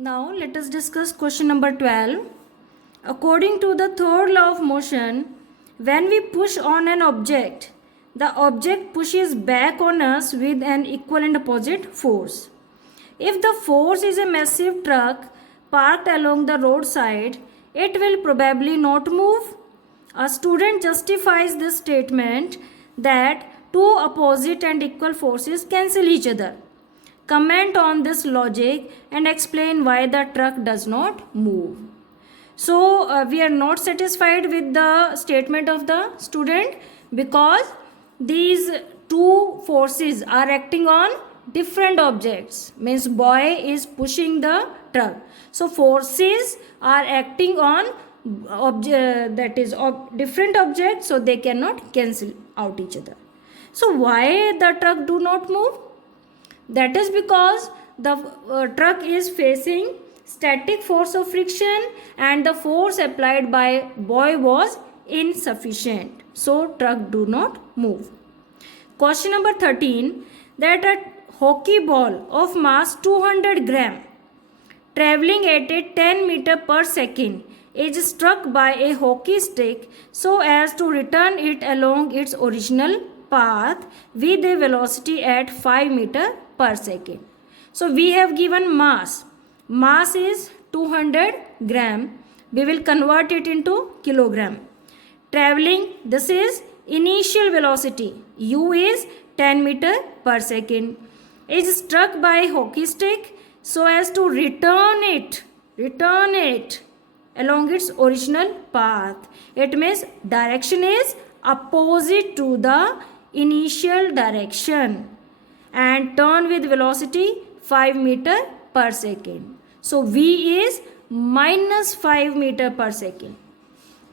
Now let us discuss question number 12. According to the third law of motion, when we push on an object, the object pushes back on us with an equal and opposite force. If the force is a massive truck parked along the roadside, it will probably not move. A student justifies this statement that two opposite and equal forces cancel each other. Comment on this logic and explain why the truck does not move. So we are not satisfied with the statement of the student because these two forces are acting on different objects. Means boy is pushing the truck. So forces are acting on different objects, so they cannot cancel out each other. So why the truck do not move? That is because the truck is facing static force of friction and the force applied by boy was insufficient. So truck do not move. Question number 13, that a hockey ball of mass 200 gram traveling at a 10 meter per second is struck by a hockey stick so as to return it along its original path with a velocity at 5 meter per second. So we have given mass. Mass is 200 gram. We will convert it into kilogram. Traveling, this is initial velocity. U is 10 meter per second. Is struck by hockey stick so as to return it along its original path. It means direction is opposite to the initial direction and turn with velocity 5 meter per second. So V is minus 5 meter per second.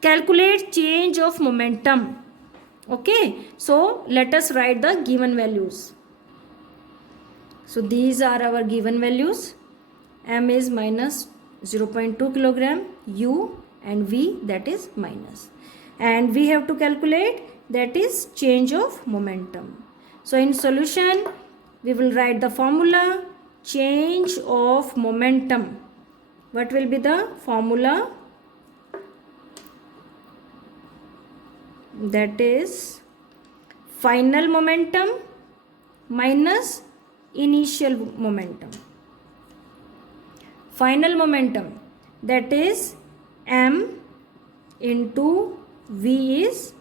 Calculate change of momentum. Okay, so let us write the given values. So these are our given values. M is minus 0.2 kilogram, U and V, that is minus. And we have to calculate, that is change of momentum. So in solution, we will write the formula change of momentum. What will be the formula? That is final momentum minus initial momentum. Final momentum, that is M into V is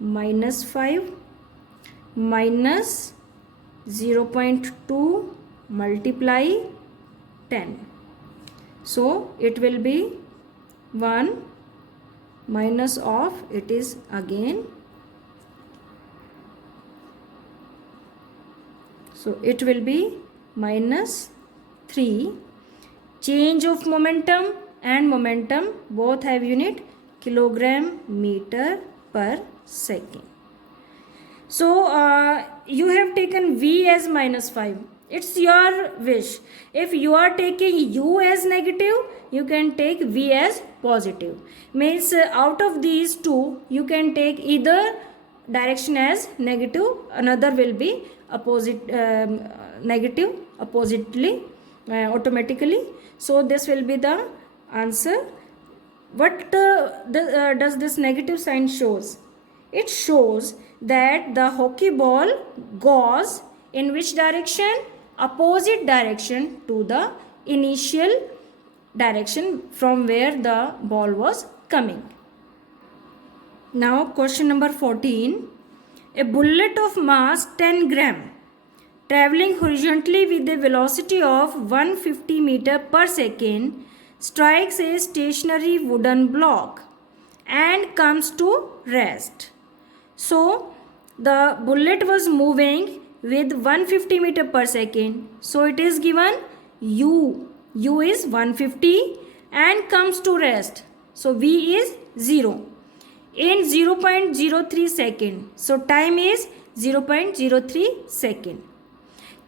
minus 5 minus 0.2 multiply 10. So it will be 1 minus of, it is again, so it will be minus 3. Change of momentum and momentum both have unit kilogram meter per second. So you have taken V as minus 5. It's your wish. If you are taking U as negative, you can take V as positive. Means out of these two, you can take either direction as negative, another will be opposite negative oppositely automatically. So this will be the answer. What does this negative sign shows? It shows that the hockey ball goes in which direction? Opposite direction to the initial direction from where the ball was coming. Now question number 14. A bullet of mass 10 gram traveling horizontally with a velocity of 150 meter per second strikes a stationary wooden block and comes to rest. So the bullet was moving with 150 meter per second. So it is given U. U is 150 and comes to rest. So V is 0 in 0.03 second. So time is 0.03 second.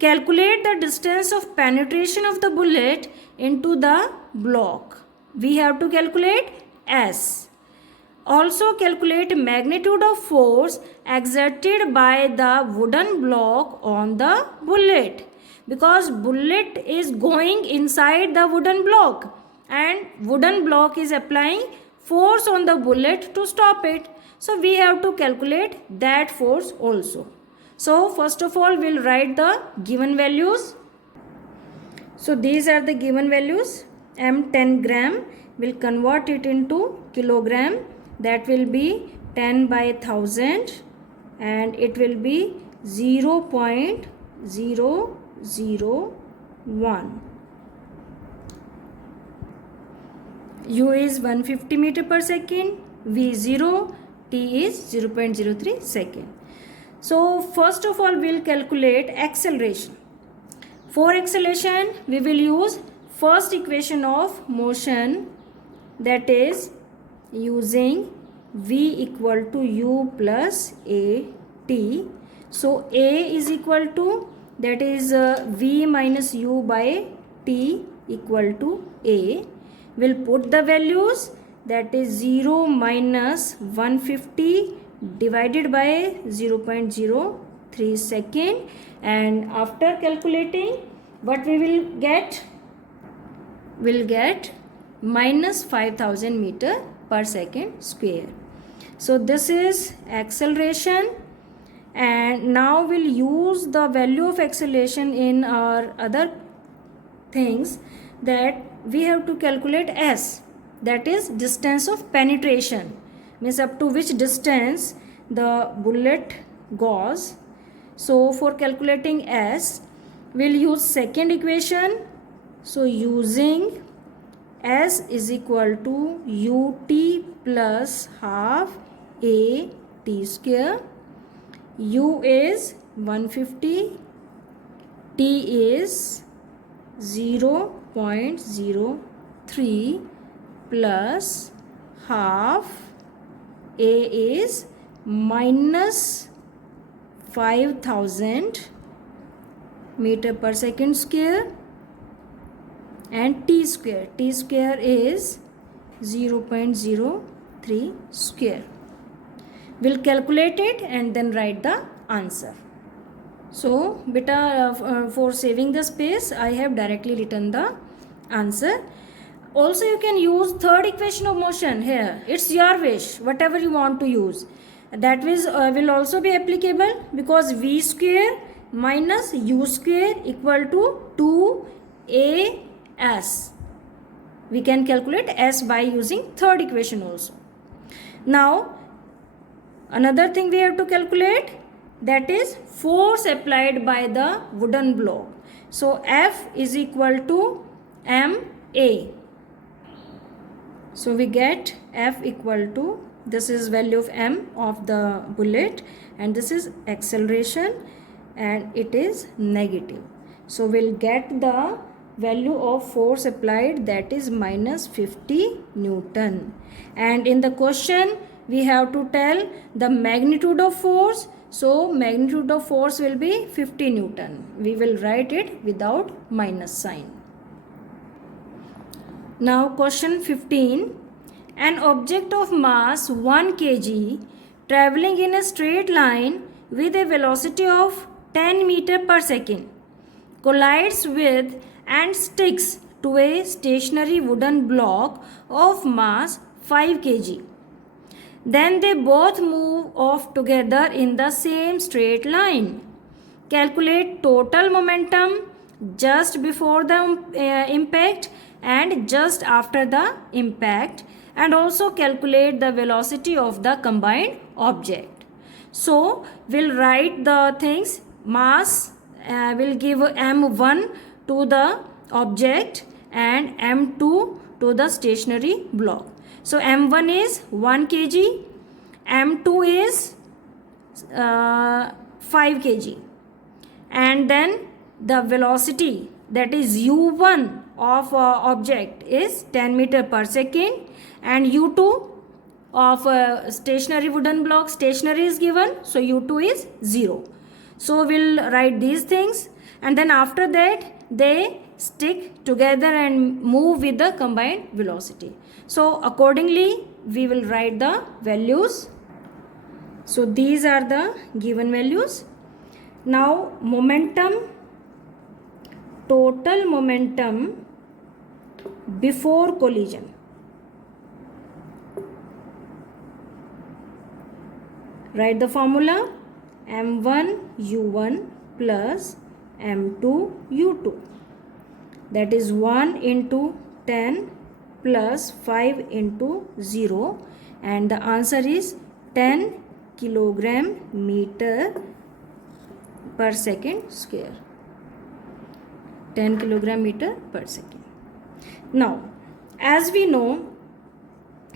Calculate the distance of penetration of the bullet into the block. We have to calculate S. Also calculate magnitude of force exerted by the wooden block on the bullet. because bullet is going inside the wooden block and wooden block is applying force on the bullet to stop it. So we have to calculate that force also. So first of all we'll write the given values. So these are the given values. M 10 gram, will convert it into kilogram, that will be 10 by 1000 and it will be 0.001. U is 150 meter per second, V 0, T is 0.03 second. So first of all we'll calculate acceleration. For acceleration we will use first equation of motion, that is using V equal to U plus A T. So A is equal to, that is V minus U by T equal to A. We'll put the values, that is 0 minus 150 divided by 0.03 second, and after calculating what we will get? We'll get minus 5000 meter per second square. So this is acceleration, and now we'll use the value of acceleration in our other things, that we have to calculate S, that is distance of penetration, means up to which distance the bullet goes. So for calculating S we'll use second equation. So using S is equal to UT plus half A T square. U is 150, T is 0.03 plus half A is minus 5000 meter per second square, and T square is 0.03 square. We'll calculate it and then write the answer. So beta, for saving the space I have directly written the answer. Also you can use third equation of motion here, it's your wish, whatever you want to use. That will also be applicable, because V square minus U square equal to 2AS. We can calculate S by using third equation also. Now another thing we have to calculate, that is force applied by the wooden block. So F is equal to MA. So we get F equal to, this is value of M of the bullet and this is acceleration and it is negative. So we'll get the value of force applied, that is minus 50 Newton. And in the question we have to tell the magnitude of force. So magnitude of force will be 50 Newton. We will write it without minus sign. Now question 15. An object of mass 1 kg traveling in a straight line with a velocity of 10 meter per second collides with and sticks to a stationary wooden block of mass 5 kg. Then they both move off together in the same straight line. Calculate total momentum just before the impact and just after the impact, and also calculate the velocity of the combined object. So we'll write the things. Mass will give m1 to the object and m2 to the stationary block. So m1 is 1 kg, m2 is 5 kg, and then the velocity, that is u1 of object is 10 meter per second, and u2 of stationary wooden block, stationary is given, so u2 is 0. So we'll write these things, and then after that they stick together and move with the combined velocity. So accordingly we will write the values. So these are the given values. Now momentum total momentum before collision. Write the formula: m1 u1 plus m2 u2. That is 1 into 10 plus 5 into 0, and the answer is 10 kilogram meter per second square. 10 kilogram meter per second. Now, as we know,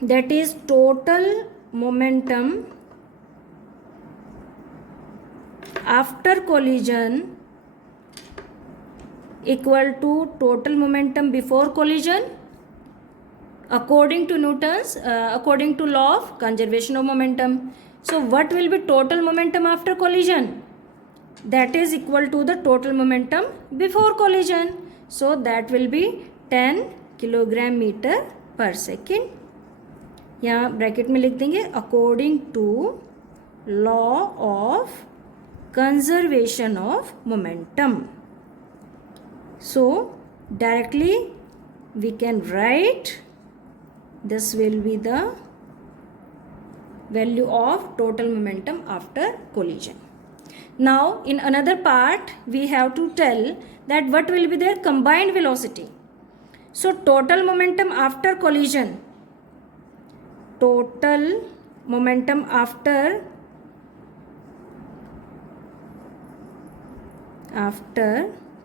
that is total momentum after collision equal to total momentum before collision according to according to law of conservation of momentum. So what will be total momentum after collision? That is equal to the total momentum before collision. So that will be 10 kilogram metre per second. यहाँ bracket में लिख देंगे according to law of conservation of momentum. So directly we can write this will be the value of total momentum after collision. Now in another part we have to tell that what will be their combined velocity. So total momentum after collision, total momentum after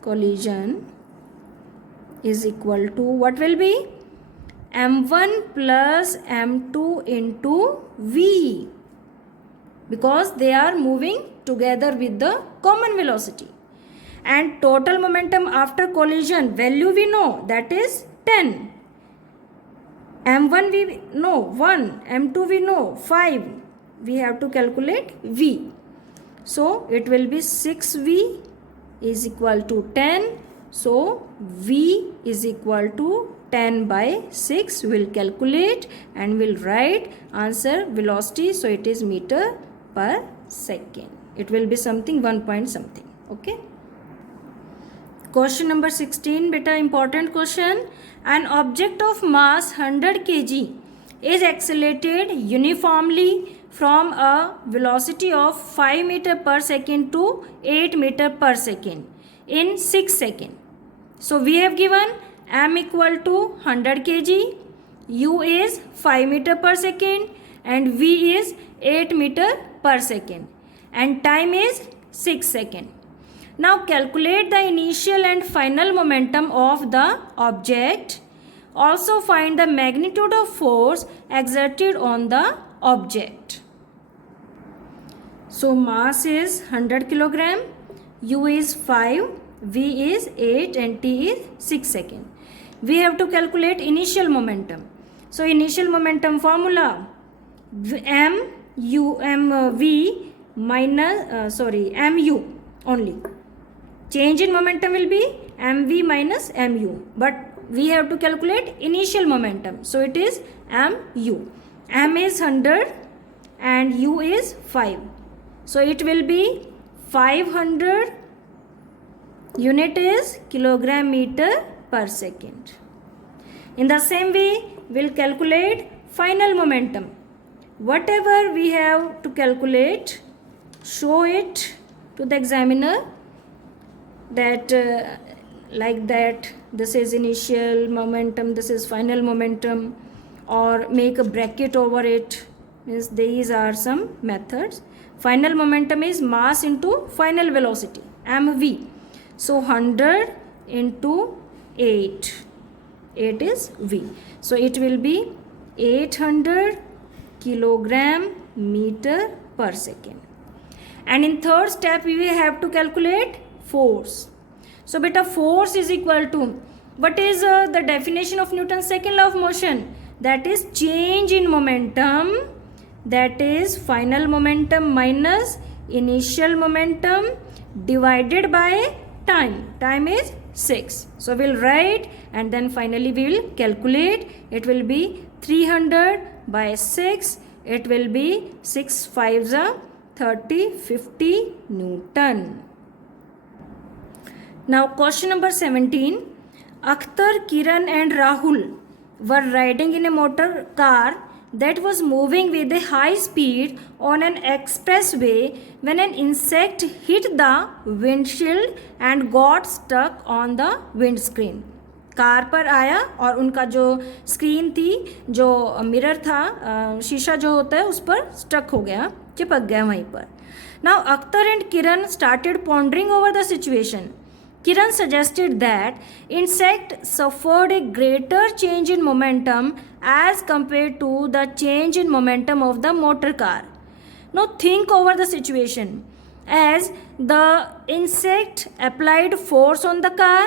collision is equal to what will be? m1 plus m2 into v, because they are moving together with the common velocity. And total momentum after collision value we know, that is 10. m1 we know 1, m2 we know 5. We have to calculate v. So it will be 6v is equal to 10. So v is equal to 10 by 6. We'll calculate and we'll write answer velocity. So it is meter per second. It will be something 1 point something. Okay. Question number 16, beta, important question. An object of mass 100 kg is accelerated uniformly from a velocity of 5 meter per second to 8 meter per second in 6 seconds. So we have given m equal to 100 kg, u is 5 meter per second and v is 8 meter per second and time is 6 seconds. Now calculate the initial and final momentum of the object. Also find the magnitude of force exerted on the object. So mass is 100 kilogram, u is 5, v is 8 and t is 6 seconds. We have to calculate initial momentum. So initial momentum formula mu only. Change in momentum will be mv minus mu, but we have to calculate initial momentum. So it is mu. M is 100 and u is 5. So it will be 500, unit is kilogram meter per second. In the same way, we'll calculate final momentum. Whatever we have to calculate, show it to the examiner that like that this is initial momentum, this is final momentum, or make a bracket over it. Means these are some methods. Final momentum is mass into final velocity, mv. So 100 into 8 is v. So it will be 800 kilogram meter per second. And in third step we will have to calculate force. So beta, force is equal to, what is the definition of Newton's second law of motion? That is change in momentum, that is final momentum minus initial momentum divided by time. Time is 6. So we'll write and then finally we will calculate. It will be 300 by 6. It will be 6 5s are 30, 50 Newton. Now question number 17. Akhtar, Kiran and Rahul were riding in a motor car that was moving with a high speed on an expressway when an insect hit the windshield and got stuck on the windscreen. Car पर आया और उनका जो screen थी, जो mirror था, शीशा जो होता है, उस पर स्टक हो गया, चिपक गया वहीं पर. Now Akhtar and Kiran started pondering over the situation. Kiran suggested that insect suffered a greater change in momentum as compared to the change in momentum of the motor car. Now think over the situation. As the insect applied force on the car,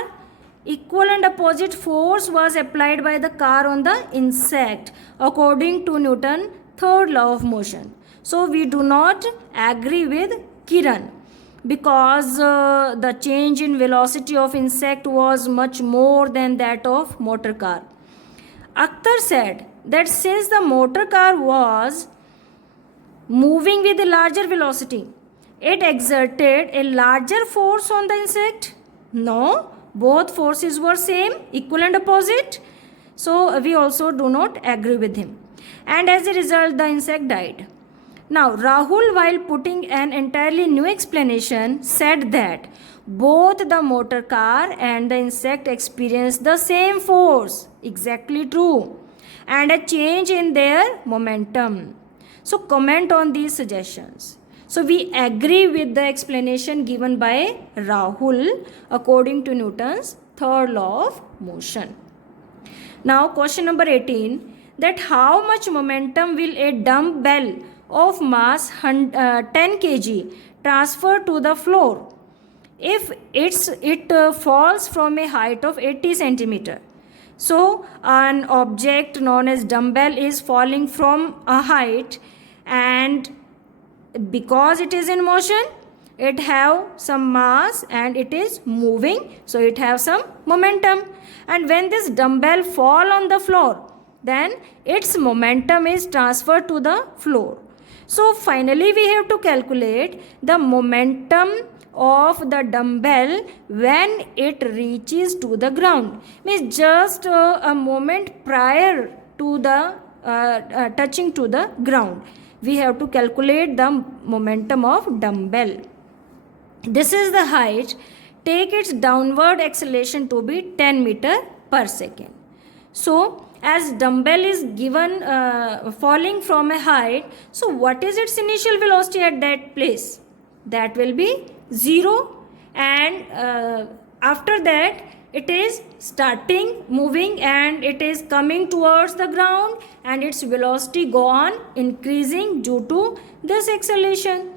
equal and opposite force was applied by the car on the insect according to Newton's third law of motion. So we do not agree with Kiran, because the change in velocity of insect was much more than that of motor car. Akhtar said that since the motor car was moving with a larger velocity, it exerted a larger force on the insect. No, both forces were same, equal and opposite. So we also do not agree with him. And as a result, the insect died. Now, Rahul, while putting an entirely new explanation, said that both the motor car and the insect experienced the same force. Exactly true. And a change in their momentum. So, comment on these suggestions. So, we agree with the explanation given by Rahul according to Newton's third law of motion. Now, question number 18. That how much momentum will a dumbbell of mass 10 kg transfer to the floor if it falls from a height of 80 centimeter. So an object known as dumbbell is falling from a height, and because it is in motion, it have some mass and it is moving, so it have some momentum. And when this dumbbell fall on the floor, then its momentum is transferred to the floor. So finally we have to calculate the momentum of the dumbbell when it reaches to the ground. Means just a moment prior to the touching to the ground, we have to calculate the momentum of dumbbell. This is the height. Take its downward acceleration to be 10 meter per second. So as dumbbell is given falling from a height, so what is its initial velocity at that place? That will be 0, and after that it is starting moving and it is coming towards the ground, and its velocity go on increasing due to this acceleration.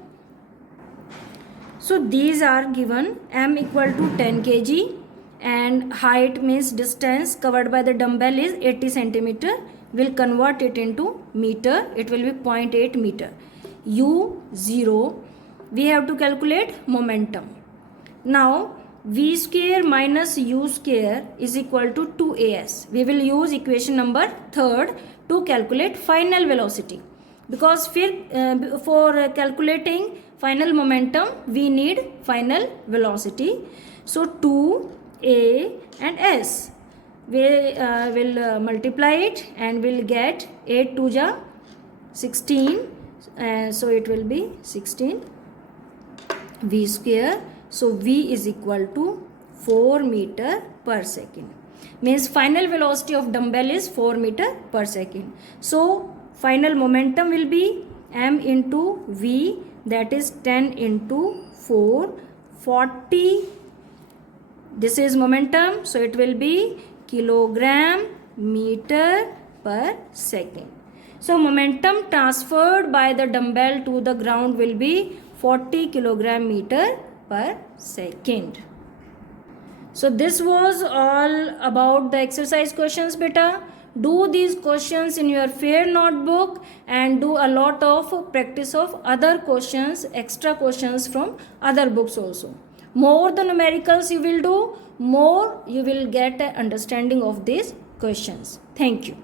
So these are given. M equal to 10 kg and height means distance covered by the dumbbell is 80 centimeter. We'll convert it into meter. It will be 0.8 meter. U 0. We have to calculate momentum. Now v square minus u square is equal to 2as. We will use equation number 3rd to calculate final velocity, because for calculating final momentum we need final velocity. So 2a and s, we will multiply it and we'll get 8 to ja 16, so it will be 16 v square. So v is equal to 4 meter per second. Means final velocity of dumbbell is 4 meter per second. So final momentum will be m into v, that is 10 into 4, 40. This is momentum, so it will be kilogram meter per second. So momentum transferred by the dumbbell to the ground will be 40 kilogram meter per second. So this was all about the exercise questions, beta. Do these questions in your fair notebook and do a lot of practice of other questions, extra questions from other books also. More the numericals you will do, more you will get an understanding of these questions. Thank you.